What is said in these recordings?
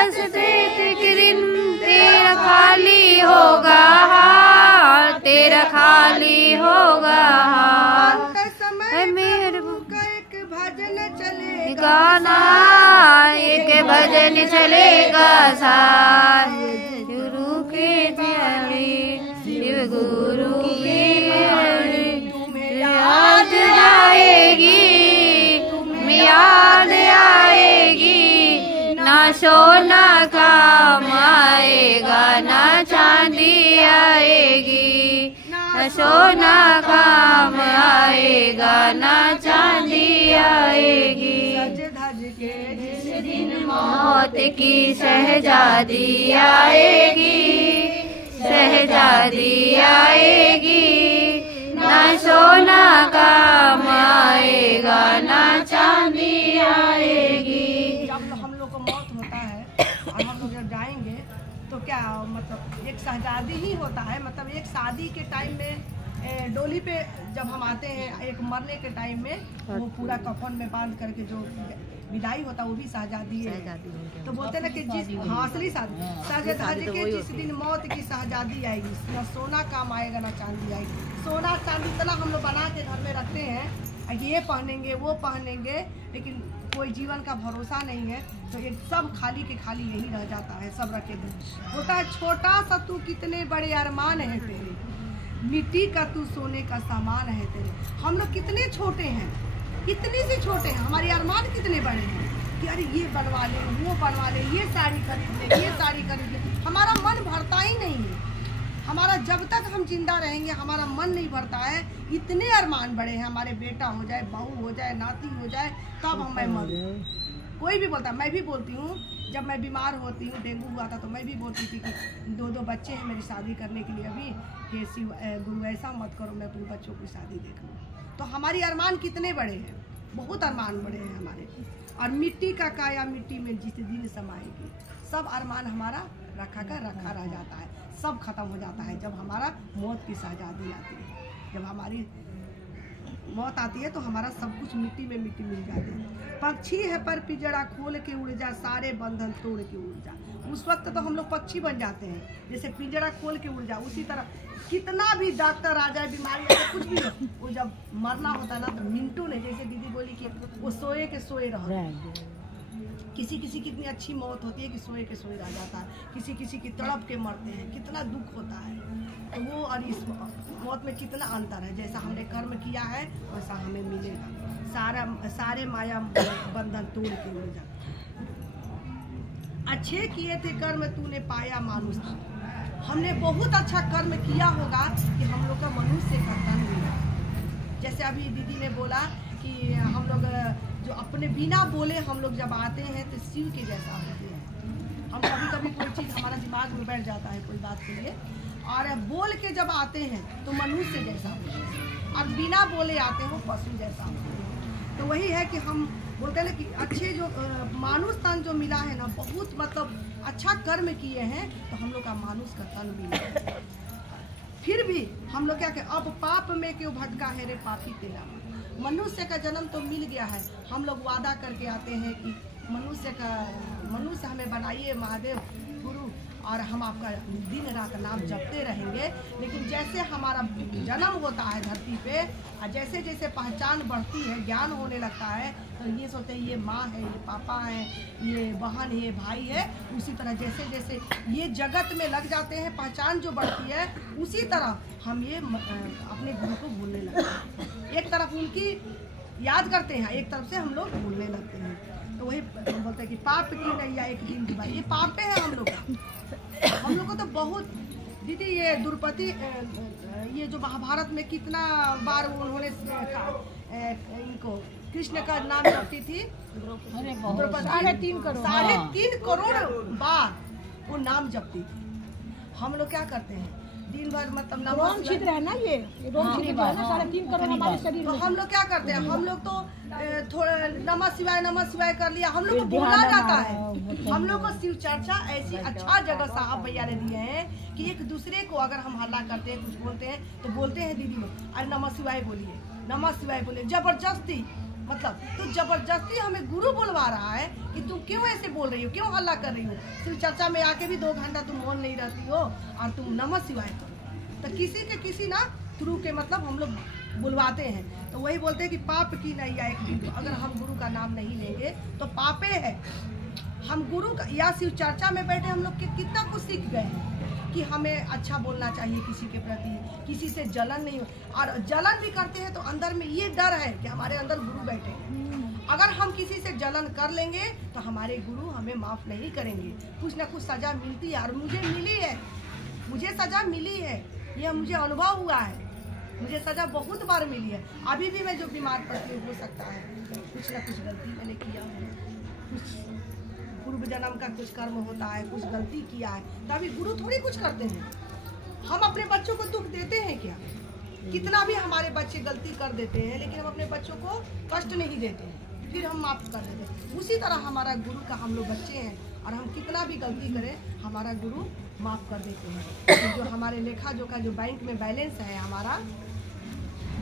बस एक दिन तेरा खाली होगा हाल, तेरा खाली होगा हाल। मेरे एक भजन चलेगा गाना, एक भजन चलेगा साथ, गुरु की प्यारी शिव गुरु की प्यारी। तुम्हें याद आएगी, तुम्हें याद आएगी, ना सोना काम आएगा ना चांदी आएगी, ना सोना काम आएगा ना चांदी आएगी। सज धज के जिस दिन मौत की शहजादी आएगी, शहजादी आएगी, ना सोना काम आएगा ना चांदी आएगी। जब हम लोग को मौत होता है और हम लोग जब जाएंगे तो क्या मतलब एक शहजादी ही होता है। मतलब एक शादी के टाइम में डोली पे जब हम आते हैं, एक मरने के टाइम में वो पूरा कफन में बांध करके जो विदाई होता है वो भी शहजादी है। तो बोलते हैं ना कि जिस असली शहजादी के जिस दिन मौत की शहजादी आएगी, ना सोना काम आएगा ना चांदी आएगी। सोना चांदी इतना हम लोग बना के घर में रखते हैं, ये पहनेंगे वो पहनेंगे, लेकिन कोई जीवन का भरोसा नहीं है। तो एक सब खाली के खाली यही रह जाता है, सब रखे होता है। छोटा सा तू कितने बड़े अरमान है तेरे, मिट्टी का तू सोने का सामान है तेरे। हम लोग कितने छोटे हैं, कितने से छोटे हैं, हमारे अरमान कितने बड़े हैं कि अरे ये बनवा ले वो बनवा ले, ये साड़ी खरीद ले ये साड़ी खरीद ले। हमारा मन भरता ही नहीं है। हमारा जब तक हम जिंदा रहेंगे हमारा मन नहीं भरता है। इतने अरमान बड़े हैं, हमारे बेटा हो जाए, बहू हो जाए, नाती हो जाए, तब मैं मरूं। कोई भी बोलता, मैं भी बोलती हूँ, जब मैं बीमार होती हूँ, डेंगू हुआ था तो मैं भी बोलती थी कि 2 बच्चे हैं मेरी शादी करने के लिए अभी, कि शिव गुरु ऐसा मत करो मैं अपने बच्चों की शादी देख लूँ। तो हमारी अरमान कितने बड़े हैं, बहुत अरमान बड़े हैं हमारे। और मिट्टी का काया मिट्टी में जिस दिन समाएगी, सब अरमान हमारा रखा रह जाता है, सब खत्म हो जाता है जब हमारा मौत की शहजादी आती है। जब हमारी मौत आती है तो हमारा सब कुछ मिट्टी में मिट्टी मिल जाती है। पक्षी है पर पिंजड़ा खोल के उड़ जा, सारे बंधन तोड़ के उड़ जा। उस वक्त तो हम लोग पक्षी बन जाते हैं, जैसे पिंजड़ा खोल के उड़ जा। उसी तरह कितना भी डॉक्टर आ जाए, बीमारी आ जाए, कुछ भी हो, वो जब मरना होता है ना तो मिनटों ने, जैसे दीदी बोली कि वो सोए के सोए रह। किसी किसी की इतनी अच्छी मौत होती है कि सोए के सोए रह जाता है, किसी किसी की तड़प के मरते हैं, कितना दुख होता है। तो वो और इस मौत में कितना अंतर है। जैसा हमने कर्म किया है वैसा हमें मिलेगा। सारे माया बंधन तोड़ के उड़ जाते। अच्छे किए थे कर्म तूने पाया मानुष, हमने बहुत अच्छा कर्म किया होगा कि हम लोग का मनुष्य का तन मिला। जैसे अभी दीदी ने बोला कि हम लोग जो अपने बिना बोले हम लोग जब आते हैं तो शिव के जैसा होते हैं। हम कभी कभी कोई चीज़ हमारा दिमाग में बैठ जाता है कोई बात के लिए, और बोल के जब आते हैं तो मनुष्य जैसा होते हैं, और बिना बोले आते हैं वो पशु जैसा होते हैं। तो वही है कि हम बोलते हैं ना कि अच्छे जो मानुष तन जो मिला है ना, बहुत मतलब अच्छा कर्म किए हैं तो हम लोग का मानुष का तन मिला। फिर भी हम लोग क्या कहें, अब पाप में क्यों भटका है रे पापी तेरा। मनुष्य का जन्म तो मिल गया है, हम लोग वादा करके आते हैं कि मनुष्य हमें बनाइए महादेव गुरु, और हम आपका दिन रात नाम जपते रहेंगे। लेकिन जैसे हमारा जन्म होता है धरती पे, और जैसे जैसे पहचान बढ़ती है, ज्ञान होने लगता है, तो ये सोचते हैं ये माँ है, ये पापा है, ये बहन है, ये भाई है। उसी तरह जैसे जैसे ये जगत में लग जाते हैं, पहचान जो बढ़ती है, उसी तरह हम ये अपने गुरु को भूलने लगते हैं। एक तरफ उनकी याद करते हैं, एक तरफ से हम लोग भूलने लगते हैं। तो वही बोलते हैं कि पाप की नैया एक दिन की बात, ये पापे है हम लोग का। हम लोग को तो बहुत दीदी, ये द्रौपदी, ये जो महाभारत में कितना बार उन्होंने इनको कृष्ण का नाम जपती थी, द्रौपदी 3.5 करोड़ बार वो नाम जपती थी। हम लोग क्या करते हैं दिन भर, मतलब रोम छिद्र है ना, ये रोम छिद्र है ना, 3.5 करोड़ हमारे शरीर में। तो हम लोग क्या करते हैं, हम लोग तो थोड़ा नमः शिवाय कर लिया, हम लोग को भूला जाता है। हम लोग को शिव चर्चा ऐसी अच्छा जगह साहब भैया ने दिए हैं कि एक दूसरे को अगर हम हल्ला करते हैं, कुछ बोलते हैं तो बोलते हैं दीदी अरे नमः शिवाय बोलिए, नमः शिवाय बोलिए, जबरदस्ती मतलब तो जबरदस्ती हमें गुरु बोलवा रहा है कि तुम क्यों ऐसे बोल रही हो, क्यों हल्ला कर रही हो, सिर्फ चर्चा में आके भी 2 घंटा तुम मौन नहीं रहती हो और तुम नमः शिवाय करो। तो किसी के किसी ना थ्रू के मतलब हम लोग बुलवाते हैं। तो वही बोलते हैं कि पाप की नैया एक दिन, अगर हम गुरु का नाम नहीं लेंगे तो पापे है। हम गुरु का या शिव चर्चा में बैठे हम लोग कितना कुछ सीख गए हैं कि हमें अच्छा बोलना चाहिए किसी के प्रति, किसी से जलन नहीं हो, और जलन भी करते हैं तो अंदर में ये डर है कि हमारे अंदर गुरु बैठे हैं। अगर हम किसी से जलन कर लेंगे तो हमारे गुरु हमें माफ़ नहीं करेंगे, कुछ ना कुछ सज़ा मिलती है। और मुझे मिली है, मुझे सज़ा मिली है, यह मुझे अनुभव हुआ है, मुझे सज़ा बहुत बार मिली है। अभी भी मैं जो बीमार पड़ती हूँ हो सकता है कुछ ना कुछ गलती मैंने किया है, कुछ पूर्व जन्म का कुछ कर्म होता है, कुछ गलती किया है, तभी गुरु थोड़ी कुछ करते हैं। हम अपने बच्चों को दुख देते हैं क्या? कितना भी हमारे बच्चे गलती कर देते हैं लेकिन हम अपने बच्चों को कष्ट नहीं देते हैं, फिर हम माफ़ कर देते हैं। उसी तरह हमारा गुरु का हम लोग बच्चे हैं और हम कितना भी गलती करें हमारा गुरु माफ़ कर देते हैं। जो हमारे लेखा जोखा जो बैंक में बैलेंस है, हमारा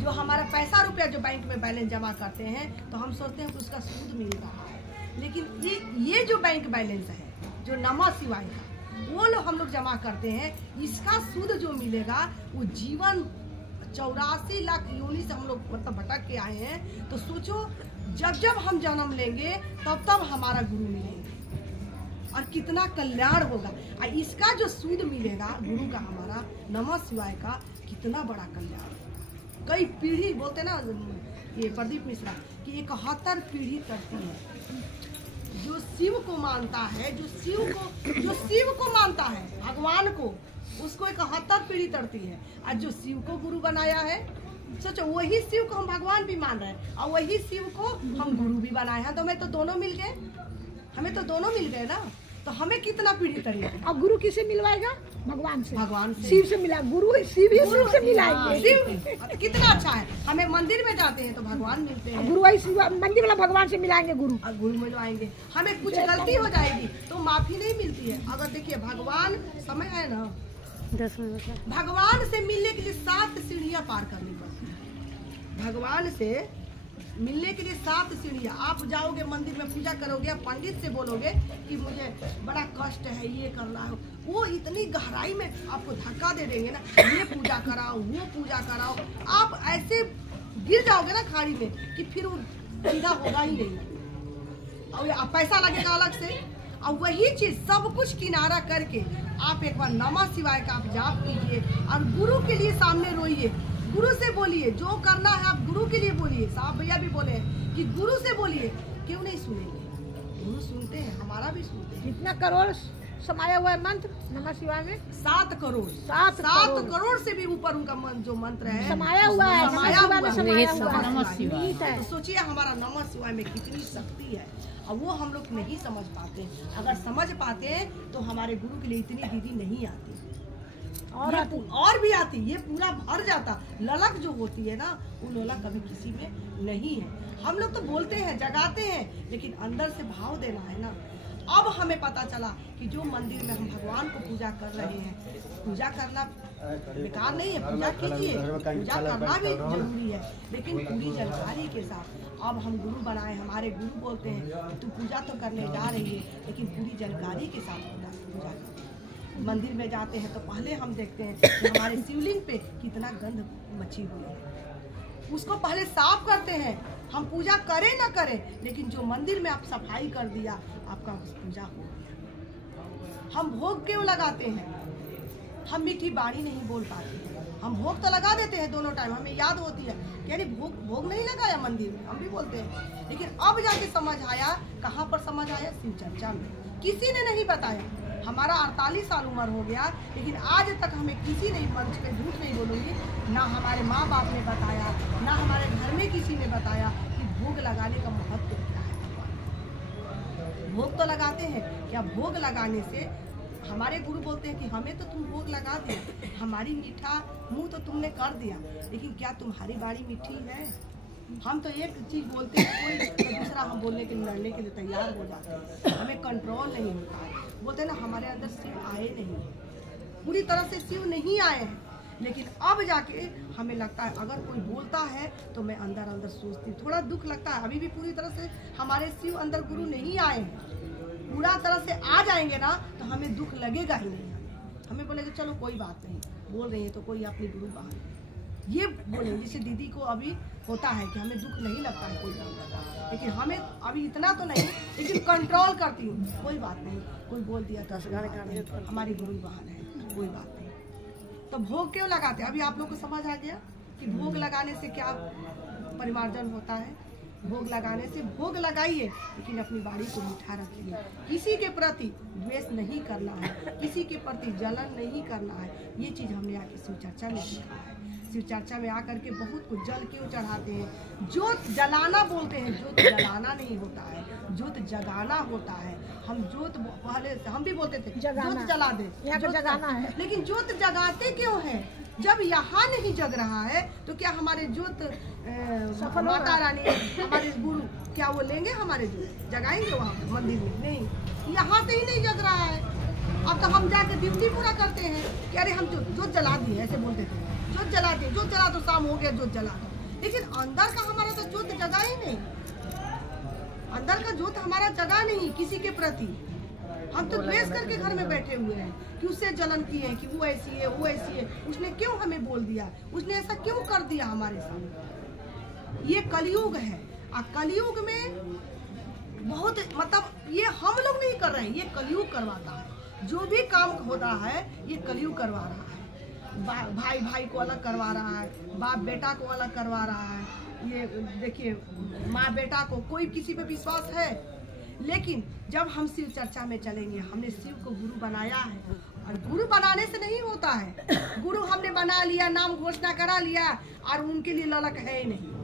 जो हमारा पैसा रुपया जो बैंक में बैलेंस जमा करते हैं तो हम सोचते हैं कि उसका सूद मिल रहा है, लेकिन ये जो बैंक बैलेंस है जो नमः शिवाय का वो लोग हम लोग जमा करते हैं, इसका सूद जो मिलेगा वो जीवन 84 लाख योनि से हम लोग मतलब भटक के आए हैं। तो सोचो जब जब हम जन्म लेंगे तब तब हमारा गुरु मिलेंगे और कितना कल्याण होगा। और इसका जो सूद मिलेगा गुरु का हमारा नमः शिवाय का, कितना बड़ा कल्याण। कई पीढ़ी बोलते ना ये प्रदीप मिश्रा कि 71 पीढ़ी करती है। जो शिव को मानता है, जो शिव को मानता है भगवान को, उसको 71 पीढ़ी तरती है। और जो शिव को गुरु बनाया है, सोचो वही शिव को हम भगवान भी मान रहे हैं और वही शिव को हम गुरु भी बनाए हैं। तो हमें तो दोनों मिल गए, हमें तो दोनों मिल गए ना। तो हमें कितना पीढ़ी तरीके। और गुरु किसे मिलवाएगा? भगवान से। भगवान से, शिव से मिला, गुरु शिव ही शिव से मिलाएंगे। शिव कितना अच्छा है। हमें मंदिर में जाते हैं तो भगवान मिलते हैं, गुरु वही मंदिर वाला भगवान से मिलाएंगे गुरु। और गुरु मिलवाएंगे। हमें कुछ गलती हो जाएगी तो माफी नहीं मिलती है। अगर देखिए भगवान समय है ना, 10 मिनट भगवान से मिलने के लिए 7 सीढ़ियाँ पार करनी पड़ती है। भगवान से मिलने के लिए 7 सीढ़ियाँ। आप जाओगे मंदिर में पूजा करोगे, पंडित से बोलोगे कि मुझे बड़ा कष्ट है, ये करना है, वो इतनी गहराई में आपको धक्का दे देंगे ना, ये पूजा कराओ, वो पूजा कराओ। आप ऐसे गिर जाओगे ना खाड़ी में कि फिर वो सीधा होगा ही नहीं। और पैसा लगेगा अलग से। और वही चीज सब कुछ किनारा करके आप एक बार नमः शिवाय का आप जाप कीजिए और गुरु के लिए सामने रोइए, गुरु से बोलिए जो करना है आप गुरु के लिए बोलिए। साहब भैया भी बोले हैं कि गुरु से बोलिए, क्यों नहीं सुनेंगे? गुरु सुनते हैं, हमारा भी सुनते हैं। कितना करोड़ समाया हुआ है मंत्र नमः शिवाय में? 7 करोड़। 7 करोड़ से भी ऊपर उनका जो मंत्र है समाया हुआ है। समाया हुआ है। तो सोचिए हमारा नमः शिवाय में कितनी शक्ति है और वो हम लोग नहीं समझ पाते। अगर समझ पाते तो हमारे गुरु के लिए इतनी दीदी नहीं आती और भी आती, ये पूरा भर जाता। ललक जो होती है ना, वो ललक कभी किसी में नहीं है। हम लोग तो बोलते हैं, जगाते हैं, लेकिन अंदर से भाव देना है ना। अब हमें पता चला कि जो मंदिर में हम भगवान को पूजा कर रहे हैं, पूजा करना बेकार नहीं है, पूजा कीजिए, पूजा करना भी जरूरी है, लेकिन पूरी जानकारी के साथ। अब हम गुरु बनाए, हमारे गुरु बोलते हैं तू पूजा तो करने जा रही है लेकिन पूरी जानकारी के साथ पूजा कर। मंदिर में जाते हैं तो पहले हम देखते हैं कि हमारे शिवलिंग पे कितना गंध मची हुई है, उसको पहले साफ करते हैं। हम पूजा करें ना करें, लेकिन जो मंदिर में आप सफाई कर दिया आपका पूजा हो गया। हम भोग क्यों लगाते हैं? हम मीठी बाणी नहीं बोल पाते। हम भोग तो लगा देते हैं दोनों टाइम, हमें याद होती है कि अरे भोग नहीं लगाया मंदिर में, हम भी बोलते हैं। लेकिन अब जाके समझ आया, कहाँ पर समझ आया? शिव चर्चा में। किसी ने नहीं बताया। हमारा 48 साल उम्र हो गया, लेकिन आज तक हमें किसी ने मंच पे, झूठ नहीं बोलूँगी, ना हमारे माँ बाप ने बताया, ना हमारे घर में किसी ने बताया कि भोग लगाने का महत्व क्या है। भोग तो लगाते हैं, क्या भोग लगाने से हमारे गुरु बोलते हैं कि हमें तो तुम भोग लगा दिया, हमारी मीठा मुँह तो तुमने कर दिया, लेकिन क्या तुम्हारी बाड़ी मीठी है? हम तो एक चीज़ बोलते हैं कोई तो दूसरा हम बोलने के लिए, लड़ने के लिए तैयार हो जाते हैं। हमें कंट्रोल नहीं होता है। बोलते हैं ना हमारे अंदर शिव आए नहीं, पूरी तरह से शिव नहीं आए हैं, लेकिन अब जाके हमें लगता है अगर कोई बोलता है तो मैं अंदर अंदर सोचती हूँ, थोड़ा दुख लगता है। अभी भी पूरी तरह से हमारे शिव अंदर गुरु नहीं आए हैं, पूरा तरह से आ जाएंगे ना तो हमें दुख लगेगा ही नहीं। हमें बोलेंगे चलो कोई बात नहीं, बोल रही है तो कोई अपनी गुरु बहान ये बोले। जैसे दीदी को अभी होता है कि हमें दुख नहीं लगता है कोई बोलता, लेकिन हमें अभी इतना तो नहीं, लेकिन कंट्रोल करती हूँ, कोई बात नहीं, कोई बोल दिया 10 गाने हमारी गुरु बहान है, कोई बात नहीं। तो भोग क्यों लगाते? अभी आप लोग को समझ आ गया कि भोग लगाने से क्या परिमार्जन होता है। भोग लगाने से भोग लगाइए, लेकिन अपनी बाड़ी को मीठा रखिए। किसी के प्रति द्वेष नहीं करना है, किसी के प्रति जलन नहीं करना है। ये चीज़ हमने आके शिव चर्चा में सीखा है। शिव चर्चा में आकर के बहुत कुछ जल क्यों चढ़ाते हैं? जोत जलाना बोलते हैं, जोत जलाना नहीं होता है, जोत जगाना होता है। हम जोत पहले हम भी बोलते थे जोत जला दे, जोत जगाना है, लेकिन जोत जगाते क्यों है? जब यहाँ नहीं जग रहा है तो क्या हमारे जोत माता रानी हमारे गुरु क्या वो लेंगे हमारे जोत जगाएंगे वहाँ मंदिर में? नहीं, यहाँ से ही नहीं जग रहा है। अब तो हम जाके ड्यूटी पूरा करते हैं कि अरे हम जोत जला दिए, ऐसे बोलते थे, जोत जला दिए, जोत जला तो शाम हो गया, जोत जला दो। लेकिन अंदर का हमारा तो जोत जगा ही नहीं, अंदर का जोत हमारा जगा नहीं किसी के प्रति। हम तो द्वेष करके घर में बैठे हुए हैं कि उससे जलन की है कि वो ऐसी है, वो ऐसी है, उसने क्यों हमें बोल दिया, उसने ऐसा क्यों कर दिया हमारे साथ। ये कलयुग है, और कलयुग में बहुत मतलब ये हम लोग नहीं कर रहे हैं, ये कलयुग करवाता है। जो भी काम होता है ये कलयुग करवा रहा है। भाई भाई को अलग करवा रहा है, बाप बेटा को अलग करवा रहा है। ये देखिए माँ बेटा को, कोई किसी पे विश्वास है। लेकिन जब हम शिव चर्चा में चलेंगे, हमने शिव को गुरु बनाया है, और गुरु बनाने से नहीं होता है। गुरु हमने बना लिया, नाम घोषणा करा लिया, और उनके लिए ललक है ही नहीं।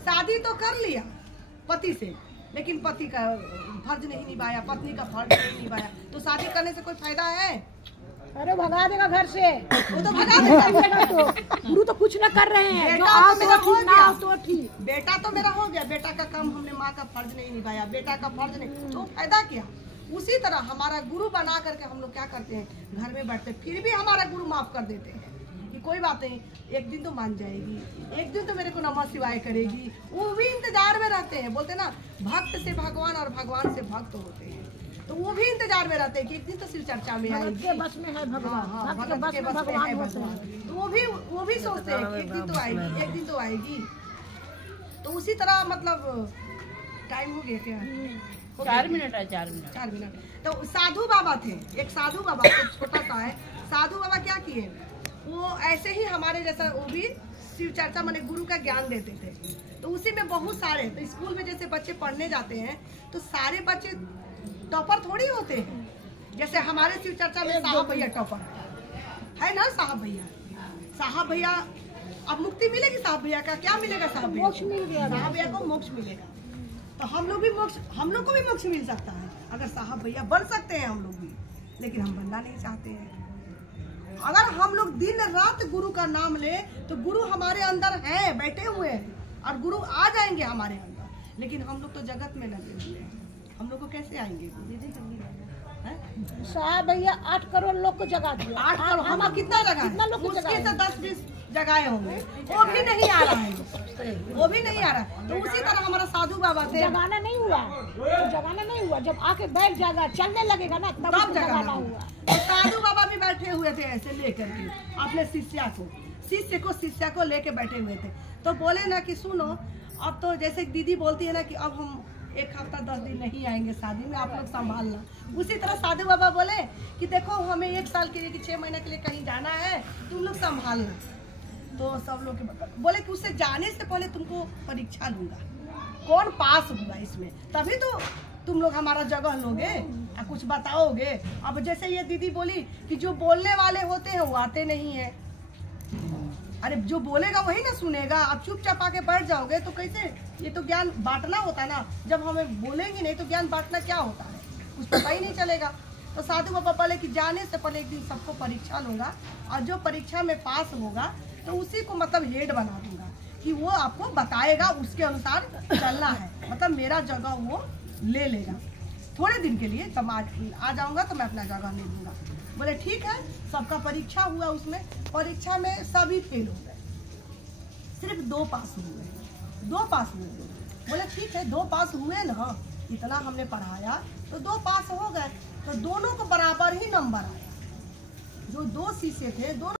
शादी तो कर लिया पति से, लेकिन पति का फर्ज नहीं निभाया, पत्नी का फर्ज नहीं निभाया, तो शादी करने से कोई फायदा है? अरे भगा देगा घर से, वो तो भगा देगा। तो गुरु तो कुछ न कर रहे हैं, बेटा तो मेरा हो गया, तो ठीक, बेटा तो मेरा हो गया, बेटा का काम हमने माँ का फर्ज नहीं निभाया, बेटा का फर्ज नहीं, तो फायदा क्या? उसी तरह हमारा गुरु बना करके हम लोग क्या करते हैं, घर में बैठते, फिर भी हमारा गुरु माफ कर देते हैं कि कोई बात नहीं, एक दिन तो मान जाएगी, एक दिन तो मेरे को नमः शिवाय करेगी। वो भी इंतजार में रहते हैं। बोलते ना भक्त से भगवान और भगवान से भक्त होते हैं, तो वो भी इंतजार में रहते हैं कि एक दिन तो शिव चर्चा में आएगी, बस में है भगवान, भगत के बस में है भगवान। तो वो भी सोचते हैं कि एक दिन तो आएगी, एक दिन तो आएगी। तो उसी तरह मतलब टाइम हो गया क्या? 4 मिनट है, 4 मिनट। 4 मिनट। तो साधु बाबा थे, एक साधु बाबा, तो छोटा सा है। साधु बाबा क्या किए, वो ऐसे ही हमारे जैसा, वो भी शिव चर्चा माने गुरु का ज्ञान देते थे। तो उसी में बहुत सारे, तो स्कूल में जैसे बच्चे पढ़ने जाते हैं तो सारे बच्चे टॉपर थोड़ी होते हैं। जैसे हमारे शिव चर्चा में साहब भैया टॉपर है ना, साहब भैया अब मुक्ति मिलेगी साहब भैया का, क्या मिलेगा साहब भैया? मोक्ष मिल गया, साहब भैया को मोक्ष मिलेगा। तो हम लोग को भी मोक्ष मिल सकता है अगर साहब भैया बन सकते हैं हम लोग भी, लेकिन हम बनना नहीं चाहते हैं। अगर हम लोग दिन रात गुरु का नाम ले तो गुरु हमारे अंदर है, बैठे हुए हैं, और गुरु आ जाएंगे हमारे अंदर। लेकिन हम लोग तो जगत में लगे हुए हैं, हम लोग को कैसे आएंगे? साहब भैया 8 करोड़ लोग को जगा दिया। 8 करोड़ हम कितना जगह, मुश्किल से 10-20 जगाए होंगे, वो भी नहीं आ रहा है, वो भी नहीं आ रहा है। तो उसी तरह हमारा साधु बाबा थे, जगाना नहीं हुआ, जगाना नहीं हुआ, जब आके बैठ जाएगा, चलने लगेगा ना, तब जगाना हुआ। और साधु बाबा भी बैठे हुए थे ऐसे लेकर के अपने शिष्य को लेके बैठे हुए थे। तो बोले ना कि सुनो, अब तो जैसे दीदी बोलती है ना कि अब हम 1 हफ्ता 10 दिन नहीं आएंगे शादी में, आप लोग संभालना। उसी तरह साधु बाबा बोले कि देखो हमें 1 साल के लिए कि 6 महीने के लिए कहीं जाना है, तुम लोग संभालना। तो सब लोग बोले कि उससे जाने से पहले तुमको परीक्षा लूंगा, कौन पास हुआ इसमें, तभी तो तुम लोग हमारा जगह लोगे और कुछ बताओगे। अब जैसे ये दीदी बोली कि जो बोलने वाले होते हैं वो आते नहीं है। अरे जो बोलेगा वही ना सुनेगा। आप चुपचाप आके बैठ जाओगे तो कैसे? ये तो ज्ञान बांटना होता है ना। जब हमें बोलेंगे नहीं तो ज्ञान बांटना क्या होता है, कुछ पता ही नहीं चलेगा। तो साधु बाबा बोले कि जाने से पहले एक दिन सबको परीक्षा लूंगा, और जो परीक्षा में पास होगा तो उसी को मतलब हेड बना दूंगा कि वो आपको बताएगा, उसके अनुसार चलना है। मतलब मेरा जगह वो ले लेगा थोड़े दिन के लिए, तब आ जाऊंगा तो मैं अपना जगह ले लूँगा। बोले ठीक है, सबका परीक्षा हुआ, उसमें परीक्षा में सभी फेल हो गए, सिर्फ 2 पास हुए, 2 पास हुए। बोले ठीक है, 2 पास हुए ना, इतना हमने पढ़ाया तो 2 पास हो गए, तो दोनों को बराबर ही नंबर आया। जो 2 शीशे थे दोनों